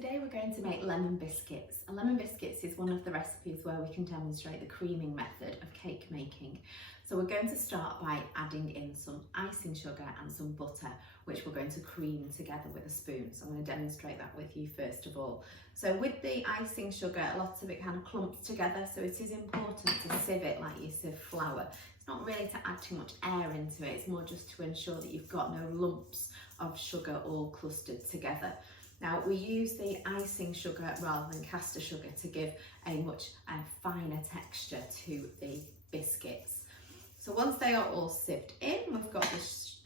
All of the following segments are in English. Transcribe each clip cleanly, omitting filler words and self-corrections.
Today we're going to make lemon biscuits. And lemon biscuits is one of the recipes where we can demonstrate the creaming method of cake making. So we're going to start by adding in some icing sugar and some butter, which we're going to cream together with a spoon. So I'm going to demonstrate that with you first of all. So with the icing sugar, lots of it kind of clumps together, so it is important to sieve it like you sieve flour. It's not really to add too much air into it, it's more just to ensure that you've got no lumps of sugar all clustered together. Now we use the icing sugar rather than caster sugar to give a much finer texture to the biscuits. So once they are all sieved in, we've got this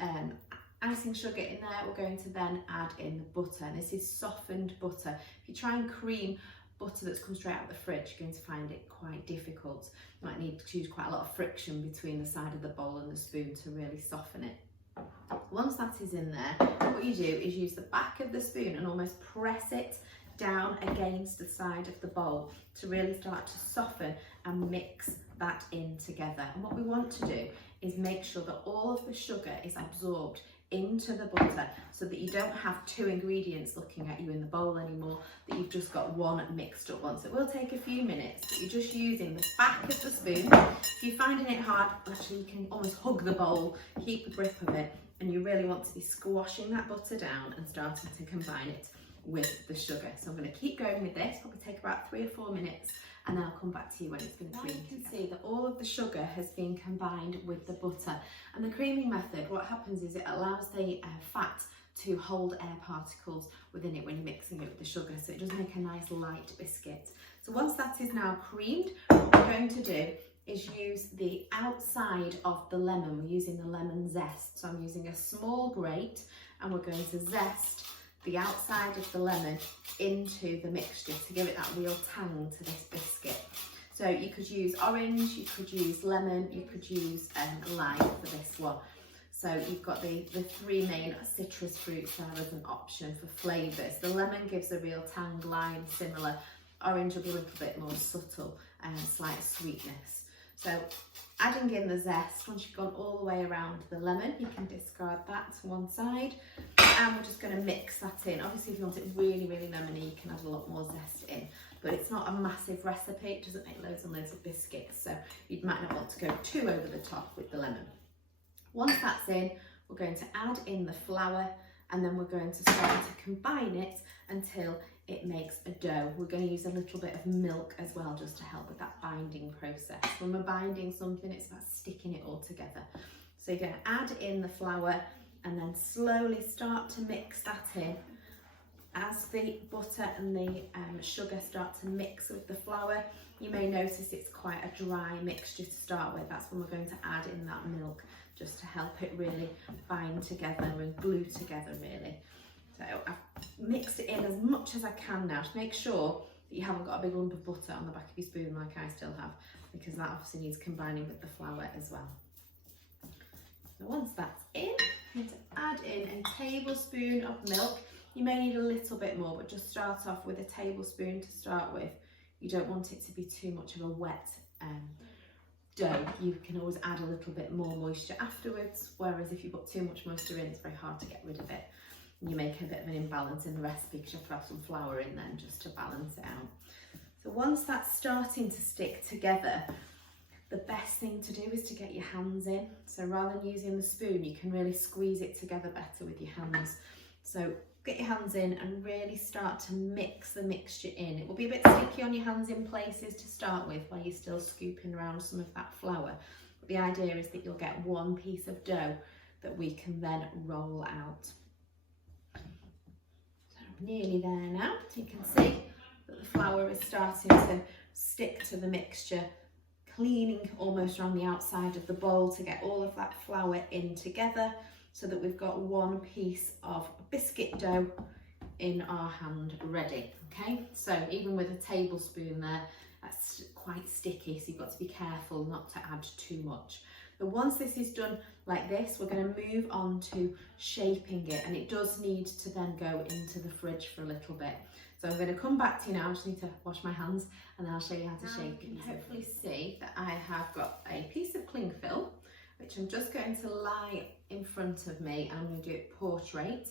icing sugar in there, we're going to then add in the butter. And this is softened butter. If you try and cream butter that's come straight out of the fridge, you're going to find it quite difficult. You might need to use quite a lot of friction between the side of the bowl and the spoon to really soften it. Once that is in there, what you do is use the back of the spoon and almost press it down against the side of the bowl to really start to soften and mix that in together. And what we want to do is make sure that all of the sugar is absorbed into the butter so that you don't have two ingredients looking at you in the bowl anymore, that you've just got one mixed up one. So it will take a few minutes, but you're just using the back of the spoon. If you're finding it hard, actually you can almost hug the bowl, keep a grip of it, and you really want to be squashing that butter down and starting to combine it with the sugar. So I'm going to keep going with this, probably take about 3 or 4 minutes, and then I'll come back to you when it's been creamed. Now you can see that all of the sugar has been combined with the butter. And the creaming method, what happens is it allows the fat to hold air particles within it when you're mixing it with the sugar, so it does make a nice light biscuit. So once that is now creamed, what we're going to do is use the outside of the lemon. We're using the lemon zest. So I'm using a small grate and we're going to zest the outside of the lemon into the mixture to give it that real tang to this biscuit. So you could use orange, you could use lemon, you could use lime for this one. So you've got the 3 main citrus fruits there as an option for flavours. The lemon gives a real tang, lime similar, orange will be a little bit more subtle and slight sweetness. So adding in the zest, once you've gone all the way around the lemon, you can discard that to one side. And we're just going to mix that in. Obviously, if you want it really, really lemony, you can add a lot more zest in. But it's not a massive recipe. It doesn't make loads and loads of biscuits. So you might not want to go too over the top with the lemon. Once that's in, we're going to add in the flour and then we're going to start to combine it until it makes a dough. We're going to use a little bit of milk as well just to help with that binding process. When we're binding something, it's about sticking it all together. So you're going to add in the flour and then slowly start to mix that in. As the butter and the sugar start to mix with the flour, you may notice it's quite a dry mixture to start with. That's when we're going to add in that milk just to help it really bind together and glue together really. So I've mixed it in as much as I can now to make sure that you haven't got a big lump of butter on the back of your spoon like I still have, because that obviously needs combining with the flour as well. So once that's in, I'm going to add in a tablespoon of milk. You may need a little bit more, but just start off with a tablespoon to start with. You don't want it to be too much of a wet dough. You can always add a little bit more moisture afterwards, whereas if you put too much moisture in, it's very hard to get rid of it. You make a bit of an imbalance in the recipe because you have to have some flour in then just to balance it out. So once that's starting to stick together, the best thing to do is to get your hands in. So rather than using the spoon, you can really squeeze it together better with your hands. So get your hands in and really start to mix the mixture in. It will be a bit sticky on your hands in places to start with while you're still scooping around some of that flour. But the idea is that you'll get one piece of dough that we can then roll out. Nearly there now. You can see that the flour is starting to stick to the mixture, cleaning almost around the outside of the bowl to get all of that flour in together so that we've got one piece of biscuit dough in our hand ready. Okay, so even with a tablespoon there, that's quite sticky, so you've got to be careful not to add too much. But once this is done like this, we're going to move on to shaping it, and it does need to then go into the fridge for a little bit. So I'm going to come back to you now. I just need to wash my hands and then I'll show you how to shape it. You can hopefully see that I have got a piece of cling film, which I'm just going to lie in front of me, and I'm going to do it portrait.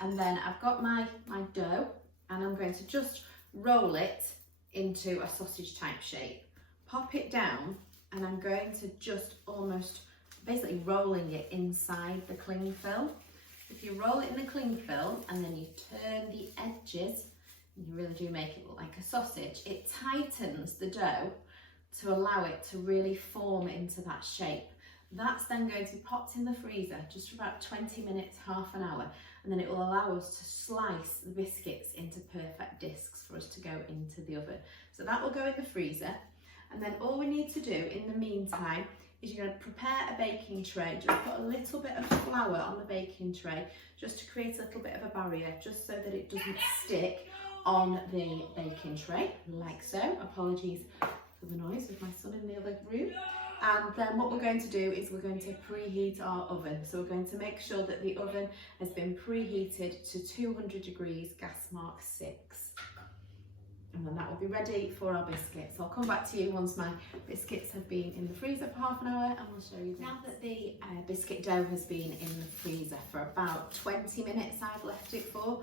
And then I've got my dough and I'm going to just roll it into a sausage type shape. Pop it down, and I'm going to just almost basically rolling it inside the cling film. If you roll it in the cling film and then you turn the edges, you really do make it look like a sausage, it tightens the dough to allow it to really form into that shape. That's then going to be popped in the freezer just for about 20 minutes, half an hour, and then it will allow us to slice the biscuits into perfect discs for us to go into the oven. So that will go in the freezer, and then all we need to do in the meantime is you're going to prepare a baking tray. Just put a little bit of flour on the baking tray just to create a little bit of a barrier, just so that it doesn't stick on the baking tray, like so. Apologies for the noise with my son in the other room. And then what we're going to do is we're going to preheat our oven. So we're going to make sure that the oven has been preheated to 200 degrees, gas mark 6. And then that will be ready for our biscuits. I'll come back to you once my biscuits have been in the freezer for half an hour, and we'll show you. Now that the biscuit dough has been in the freezer for about 20 minutes, I've left it for,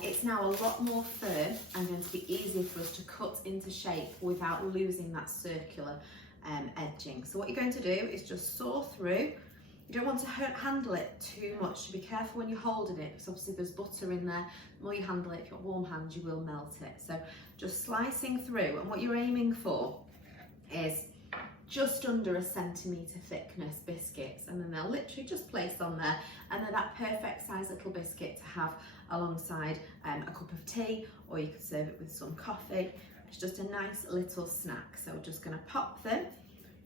it's now a lot more firm and going to be easier for us to cut into shape without losing that circular edging. So what you're going to do is just saw through. You don't want to handle it too much, so be careful when you're holding it, because obviously there's butter in there. The more you handle it, if you've got warm hands, you will melt it. So just slicing through, and what you're aiming for is just under 1 centimetre thickness biscuits, and then they'll literally just place on there, and they're that perfect size little biscuit to have alongside a cup of tea, or you could serve it with some coffee. It's just a nice little snack. So we're just going to pop them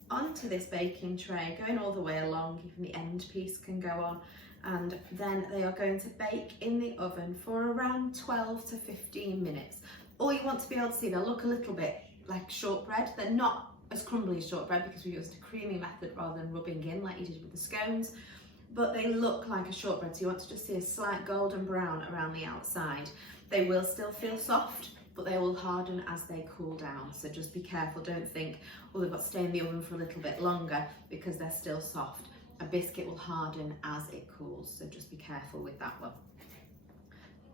onto this baking tray, going all the way along, even the end piece can go on, and then they are going to bake in the oven for around 12 to 15 minutes. All you want to be able to see, they'll look a little bit like shortbread. They're not as crumbly as shortbread because we used a creamy method rather than rubbing in like you did with the scones, but they look like a shortbread, so you want to just see a slight golden brown around the outside. They will still feel soft, but they will harden as they cool down. So just be careful, don't think, oh, they've got to stay in the oven for a little bit longer, because they're still soft. A biscuit will harden as it cools, so just be careful with that one.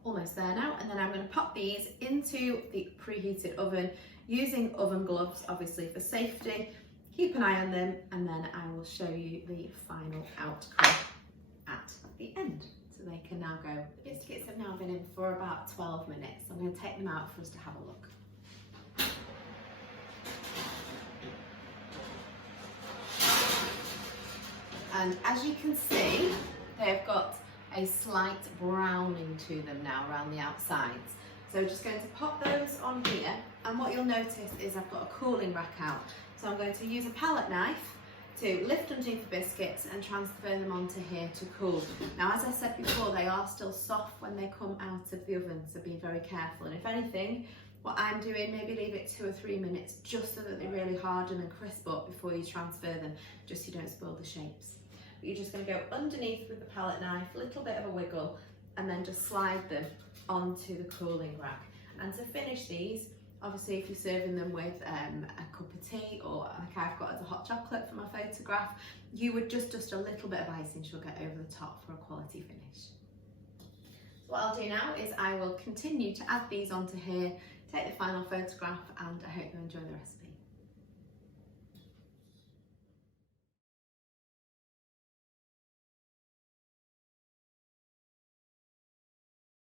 Almost there now, and then I'm going to pop these into the preheated oven using oven gloves, obviously for safety. Keep an eye on them, and then I will show you the final outcome at the end. So they can now go. The biscuits have now been in for about 12 minutes. I'm going to take them out for us to have a look. And as you can see, they've got a slight browning to them now around the outsides. So we're just going to pop those on here, and what you'll notice is I've got a cooling rack out. So I'm going to use a palette knife to lift underneath the biscuits and transfer them onto here to cool. Now, as I said before, they are still soft when they come out of the oven, so be very careful. And if anything, what I'm doing, maybe leave it 2 or 3 minutes just so that they really harden and crisp up before you transfer them, just so you don't spoil the shapes. But you're just going to go underneath with the palette knife, a little bit of a wiggle, and then just slide them onto the cooling rack. And to finish these, obviously if you're serving them with a cup of tea, or like I've got as a hot chocolate for my photograph, you would just dust a little bit of icing sugar over the top for a quality finish. What I'll do now is I will continue to add these onto here, take the final photograph, and I hope you enjoy the recipe.